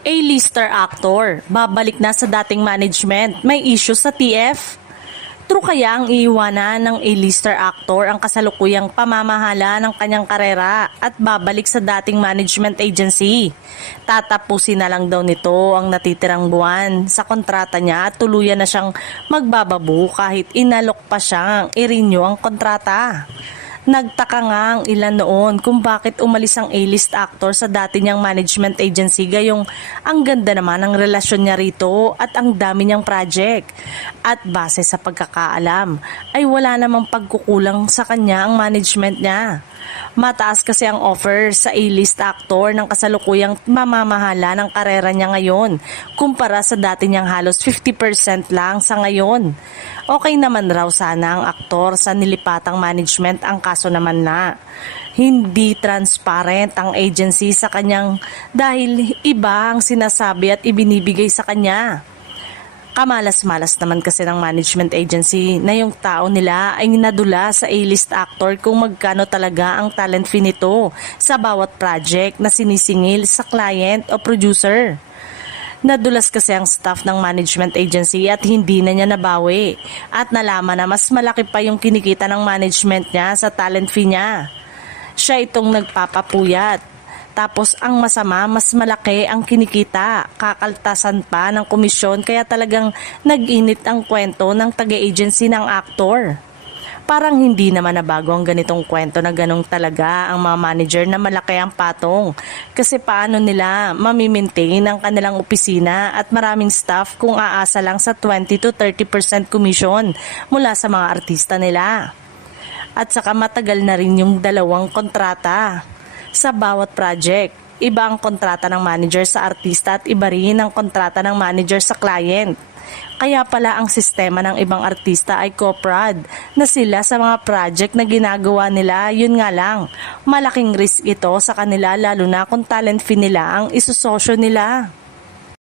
A-lister actor, babalik na sa dating management, may issue sa TF. True kaya ang iiwanan ng A-lister actor ang kasalukuyang pamamahala ng kanyang karera at babalik sa dating management agency? Tatapusin na lang daw nito ang natitirang buwan sa kontrata niya at tuluyan na siyang magbababu kahit inalok pa siyang i-renew ang kontrata. Nagtaka nga ang ilan noon kung bakit umalis ang A-list actor sa dati niyang management agency gayong ang ganda naman ng relasyon niya rito at ang dami niyang project. At base sa pagkakaalam ay wala namang pagkukulang sa kanya ang management niya. Mataas kasi ang offer sa A-list actor ng kasalukuyang mamamahala ng karera niya ngayon kumpara sa dati niyang halos 50% lang sa ngayon. Okay naman raw sana ang aktor sa nilipatang management, ang kaso naman na hindi transparent ang agency sa kanyang dahil iba ang sinasabi at ibinibigay sa kanya. Kamalas-malas naman kasi ng management agency na yung tao nila ay nadula sa A-list actor kung magkano talaga ang talent fee nito sa bawat project na sinisingil sa client o producer. Nadulas kasi ang staff ng management agency at hindi na niya nabawi at nalaman na mas malaki pa yung kinikita ng management niya sa talent fee niya. Siya itong nagpapapuyat. Tapos ang masama, mas malaki ang kinikita, kakaltasan pa ng komisyon kaya talagang nag-init ang kwento ng taga-agency ng aktor. Parang hindi naman nabago ang ganitong kwento na ganong talaga ang mga manager na malaki ang patong. Kasi paano nila mamimaintain ang kanilang opisina at maraming staff kung aasa lang sa 20 to 30% commission mula sa mga artista nila. At saka matagal na rin yung dalawang kontrata. Sa bawat project, iba ang kontrata ng manager sa artista at iba rin ang kontrata ng manager sa client. Kaya pala ang sistema ng ibang artista ay co-prod na sila sa mga project na ginagawa nila. Yun nga lang, malaking risk ito sa kanila lalo na kung talent fee nila ang isusosyo nila.